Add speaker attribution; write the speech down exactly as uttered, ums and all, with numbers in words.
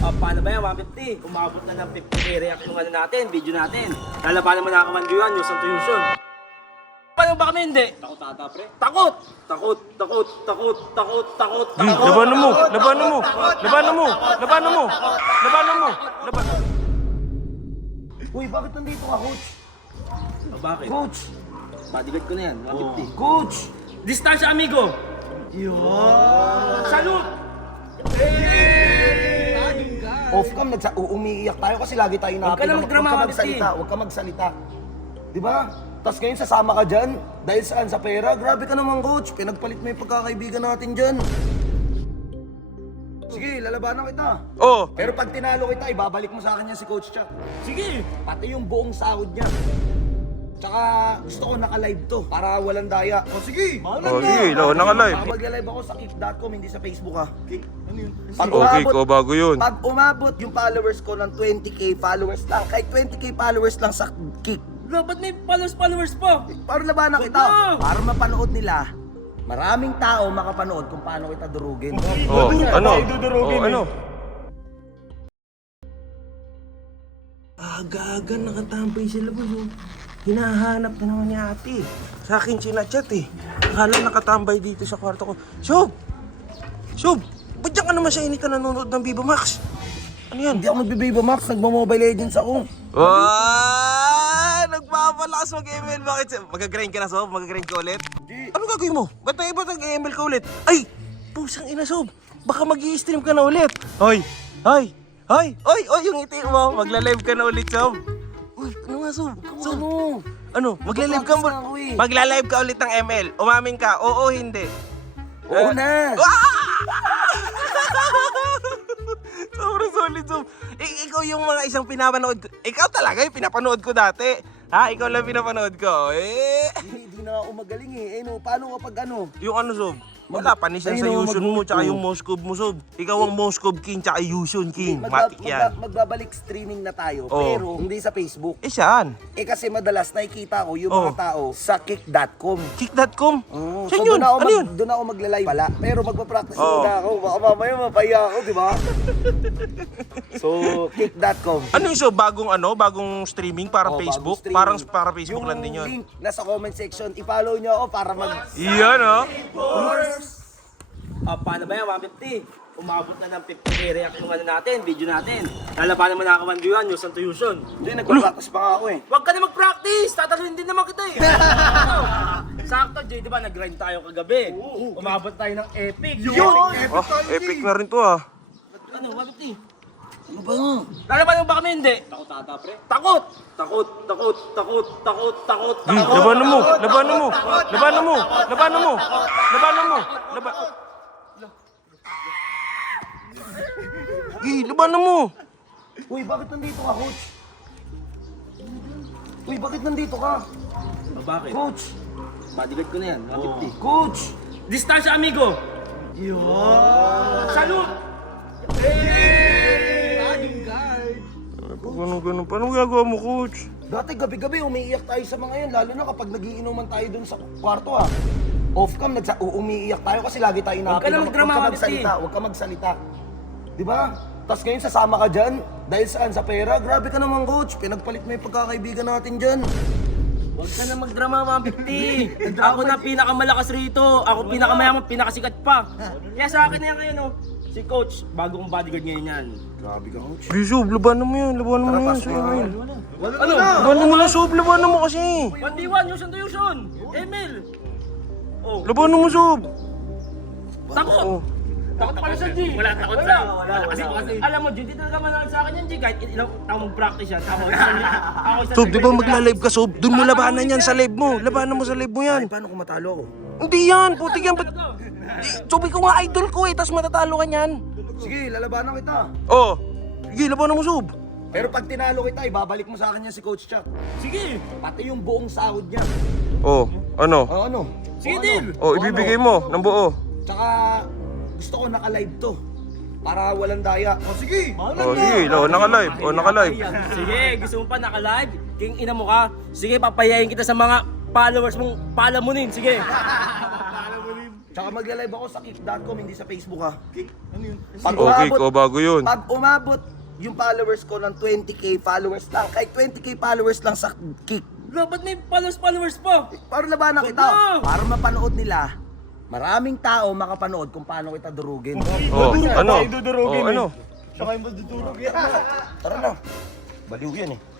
Speaker 1: Ah, paano ba yan? one fifty. Umabot na ng fifty K react yung ano natin, video natin. Lalabanan mo na ako man yun, yung Santo Yuson. Paano ba kami hindi? Takot ata, pre. Takot! Takot, takot, takot, takot, takot,
Speaker 2: Di,
Speaker 1: takot.
Speaker 2: labanan mo, labanan mo, labanan mo, labanan mo, labanan mo, labanan.
Speaker 3: Uy, bakit nandito ka, coach?
Speaker 1: Ah, bakit?
Speaker 3: Coach!
Speaker 1: Bodyguard ko na yan, one fifty.
Speaker 3: Coach!
Speaker 1: Distansya, amigo! Yun! Salute!
Speaker 3: Off cam, nagsa umiiyak tayo kasi lagi tayo
Speaker 1: Huwag ka na
Speaker 3: na-
Speaker 1: magdrama,
Speaker 3: Huwag ka
Speaker 1: Mami
Speaker 3: magsalita,
Speaker 1: T.
Speaker 3: huwag ka magsalita. Di ba? Tapos ngayon sasama ka dyan, dahil saan? Sa pera? Grabe ka naman, coach. Pinagpalit mo yung pagkakaibigan natin dyan. Sige, lalabanan kita.
Speaker 2: Oh,
Speaker 3: Pero pag tinalo kita, ibabalik mo sa akin yan si Coach Chuck.
Speaker 1: Sige!
Speaker 3: Pati yung buong sahod niya. Tsaka gusto ko naka-live to para walang daya. O sige!
Speaker 2: oh, sige, no, naka-live.
Speaker 3: Magla-live ako sa kick dot com, hindi sa Facebook ha. Ano yun? Pag
Speaker 2: Okay, ko bago yun.
Speaker 3: Pag umabot yung followers ko ng twenty K followers lang, kahit twenty K followers lang sa kick,
Speaker 1: Lo, ba't may followers-followers pa?
Speaker 3: para labanan kita.
Speaker 1: Wag na!
Speaker 3: Para mapanood nila, maraming tao makapanood kung paano kita durugin.
Speaker 2: Oh, ano? Oh, ano? Aga-aga nakatambay sila boy. Oh. Hinahanap na naman ni ate. Sa akin sinachat eh. Akala nakatambay dito sa kwarto ko. Sob! Sob! Ba't diyan ka naman sa init ka nanonood ng Viva Max? Ano yan?
Speaker 3: Hindi ako magbe-Viva Max, nagmo-Mobile Legends ako.
Speaker 2: Wow! Nagpapalakas mag-M L. Bakit? Mag-grind ka na, Sob? Mag-grind ka ulit?
Speaker 3: Di.
Speaker 2: Ano gagawin mo? Ba't na iba nag-M L ka ulit? Ay! Pusang ina, Sob! Baka mag-i-stream ka na ulit. Hoy! Hoy! Hoy! Hoy! Hoy! Yung ngiti mo! Magla-live ka na ulit, Sob! Uy! Ano nga, Sob? Sob!
Speaker 3: Ano?
Speaker 2: Ano? Magla-live ka mo?
Speaker 3: Practice na ako eh.
Speaker 2: Magla-live ka ulit ng M L. Umamin ka. Oo, hindi.
Speaker 3: Oo na.
Speaker 2: Sobrang solid, Sob. I- ikaw yung mga isang pinapanood ko. Ikaw talaga yung pinapanood ko dati. Ha? Ikaw lang pinapanood ko. Eh.
Speaker 3: Hindi, hindi na ako magaling eh. Eh no, paano kapag ano?
Speaker 2: Yung ano, Sob? Wala, panisan sa
Speaker 3: Ayun,
Speaker 2: Yusun mo,
Speaker 3: mag-
Speaker 2: tsaka yung Moskov mo, Sob. Ikaw ang Moskov King, tsaka Yusun King.
Speaker 3: Magba-
Speaker 2: Matik
Speaker 3: magba-
Speaker 2: yan.
Speaker 3: magbabalik streaming na tayo,
Speaker 2: Oo.
Speaker 3: pero hindi sa Facebook.
Speaker 2: Eh, saan?
Speaker 3: Eh kasi madalas nakikita ko yung
Speaker 2: Oo.
Speaker 3: mga tao sa kick dot com.
Speaker 2: kick dot com?
Speaker 3: Oo.
Speaker 2: Saan
Speaker 3: So,
Speaker 2: yun?
Speaker 3: doon ako,
Speaker 2: Ano
Speaker 3: mag-
Speaker 2: yun?
Speaker 3: doon ako magla-live pala. Pero magpa-practice
Speaker 2: Oo.
Speaker 3: muna ako. Baka mamaya mapaya ako, di ba? So, kick dot com.
Speaker 2: Ano yung, Sob? Bagong ano? Bagong streaming? Parang
Speaker 3: Oo,
Speaker 2: Facebook?
Speaker 3: bagong
Speaker 2: Parang
Speaker 3: streaming.
Speaker 2: para Facebook
Speaker 3: yung
Speaker 2: lang din yun.
Speaker 3: link nasa comment section, i-follow nyo ako para mag...
Speaker 2: Iyan, oh.
Speaker 1: Ah, paano ba yan? one fifty. Umabot na ng fifty K react yung ano natin, video natin. Lalabanan mo na ako man yun, yung Santo Yuson.
Speaker 3: Hindi, nagpa-practice pa nga ako eh.
Speaker 1: Huwag ka na mag-practice! Tatalunin din naman kita eh! Sakto, Jay, di ba nag-grind tayo kagabi? Umabot tayo ng epic.
Speaker 3: Yun!
Speaker 2: Oh, epic na rin to, ah.
Speaker 1: Ano, one fifty?
Speaker 3: Ano ba?
Speaker 1: Lalabanan mo ba kami hindi? Takot ata, pre. Takot! Takot, takot, takot, takot, takot,
Speaker 2: Di,
Speaker 1: takot.
Speaker 2: labanan mo, labanan mo, labanan mo, labanan mo, labanan mo, labanan mo. Di, labanan mo.
Speaker 3: Uy, bakit nandito ka, coach? Uy, bakit nandito ka?
Speaker 1: Ah, bakit?
Speaker 3: Coach!
Speaker 1: Bodyguard ko na yan, one fifty.
Speaker 3: Coach!
Speaker 1: Distansya, amigo! Yun! Salute!
Speaker 2: Ganun, ganun. Paano gagawa mo, coach?
Speaker 3: Dati gabi-gabi umiiyak tayo sa mga yan, lalo na kapag nagiinuman tayo dun sa kwarto ha. Off-cam, nagsa umiiyak tayo kasi lagi tayo
Speaker 1: Huwag ka na
Speaker 3: Huwag
Speaker 1: magdrama,
Speaker 3: ka
Speaker 1: Mami
Speaker 3: magsalita,
Speaker 1: T.
Speaker 3: huwag ka magsalita. Di ba? Tapos ngayon sasama ka dyan, dahil saan? Sa pera? Grabe ka naman, coach. Pinagpalit mo yung pagkakaibigan natin dyan.
Speaker 1: Huwag ka na magdrama, one fifty. Ako na pinakamalakas rito. Ako pinakamayaman, pinakasikat pa. Kaya sa akin na yan ngayon, oh. Si Coach, bago kong bodyguard ngayon yan.
Speaker 3: Grabe ka, coach.
Speaker 2: Di, Sob, labanan mo yan, labanan mo
Speaker 3: Tara,
Speaker 2: yan.
Speaker 3: pas
Speaker 2: sa
Speaker 3: na.
Speaker 2: email.
Speaker 1: Ano?
Speaker 2: Labanan mo na, Sob, labanan mo kasi.
Speaker 1: one v one, Yuson to Yuson. Emil. Oh,
Speaker 2: Labanan mo, Sob.
Speaker 1: takot.
Speaker 2: Oh.
Speaker 1: Takot pala sa G. Wala takot wala. Wala. Kasi, kasi, alam mo, G, di talaga manalo sa akin yan, G. Kahit ilang taong mag-practice yan. Ako isang, ako isang.
Speaker 2: Sob, di ba magla-live ka, Sob? Doon mo labanan yan sa live mo. Labanan mo sa live mo yan.
Speaker 3: Ay, paano kung matalo ako?
Speaker 2: Hindi yan, putik yan. Ba't- Eh, Sob, ikaw nga idol ko eh, tapos matatalo ka niyan.
Speaker 3: Sige, lalabanan kita.
Speaker 2: Oh, sige, labanan mo, Sob.
Speaker 3: Pero pag tinalo kita, ibabalik mo sa akin yan si Coach Chuck.
Speaker 1: Sige.
Speaker 3: Pati yung buong sahod niya.
Speaker 2: Oh, ano?
Speaker 3: O ano?
Speaker 1: Sige,
Speaker 3: O,
Speaker 1: deal.
Speaker 3: ano?
Speaker 2: Oh,
Speaker 3: O,
Speaker 2: ibibigay
Speaker 3: ano?
Speaker 2: mo ng buo.
Speaker 3: Tsaka gusto ko naka-live to. Para walang daya. O sige!
Speaker 2: Oh, sige, oh, naka-live. Oh, naka-live.
Speaker 1: Sige, gusto mo pa naka-live? King ina mo ka. Sige, papayayin kita sa mga followers mong palamunin. Sige.
Speaker 3: Tsaka magla-live ako sa kick dot com, hindi sa Facebook ha.
Speaker 1: Ano yun?
Speaker 3: Pag
Speaker 2: Okay, ko bago yun.
Speaker 3: Pag umabot yung followers ko ng twenty K followers lang, kahit twenty K followers lang sa kick,
Speaker 1: Bro, ba't may followers-followers pa?
Speaker 3: para labanan kita,
Speaker 1: Wala.
Speaker 3: para mapanood nila, maraming tao makapanood kung paano kita durugin.
Speaker 2: Oh, ano?
Speaker 1: Tayo dudurugin
Speaker 2: Oh, ano?
Speaker 1: Siya kayo madudurog yan.
Speaker 3: Tara na, baliw yan eh.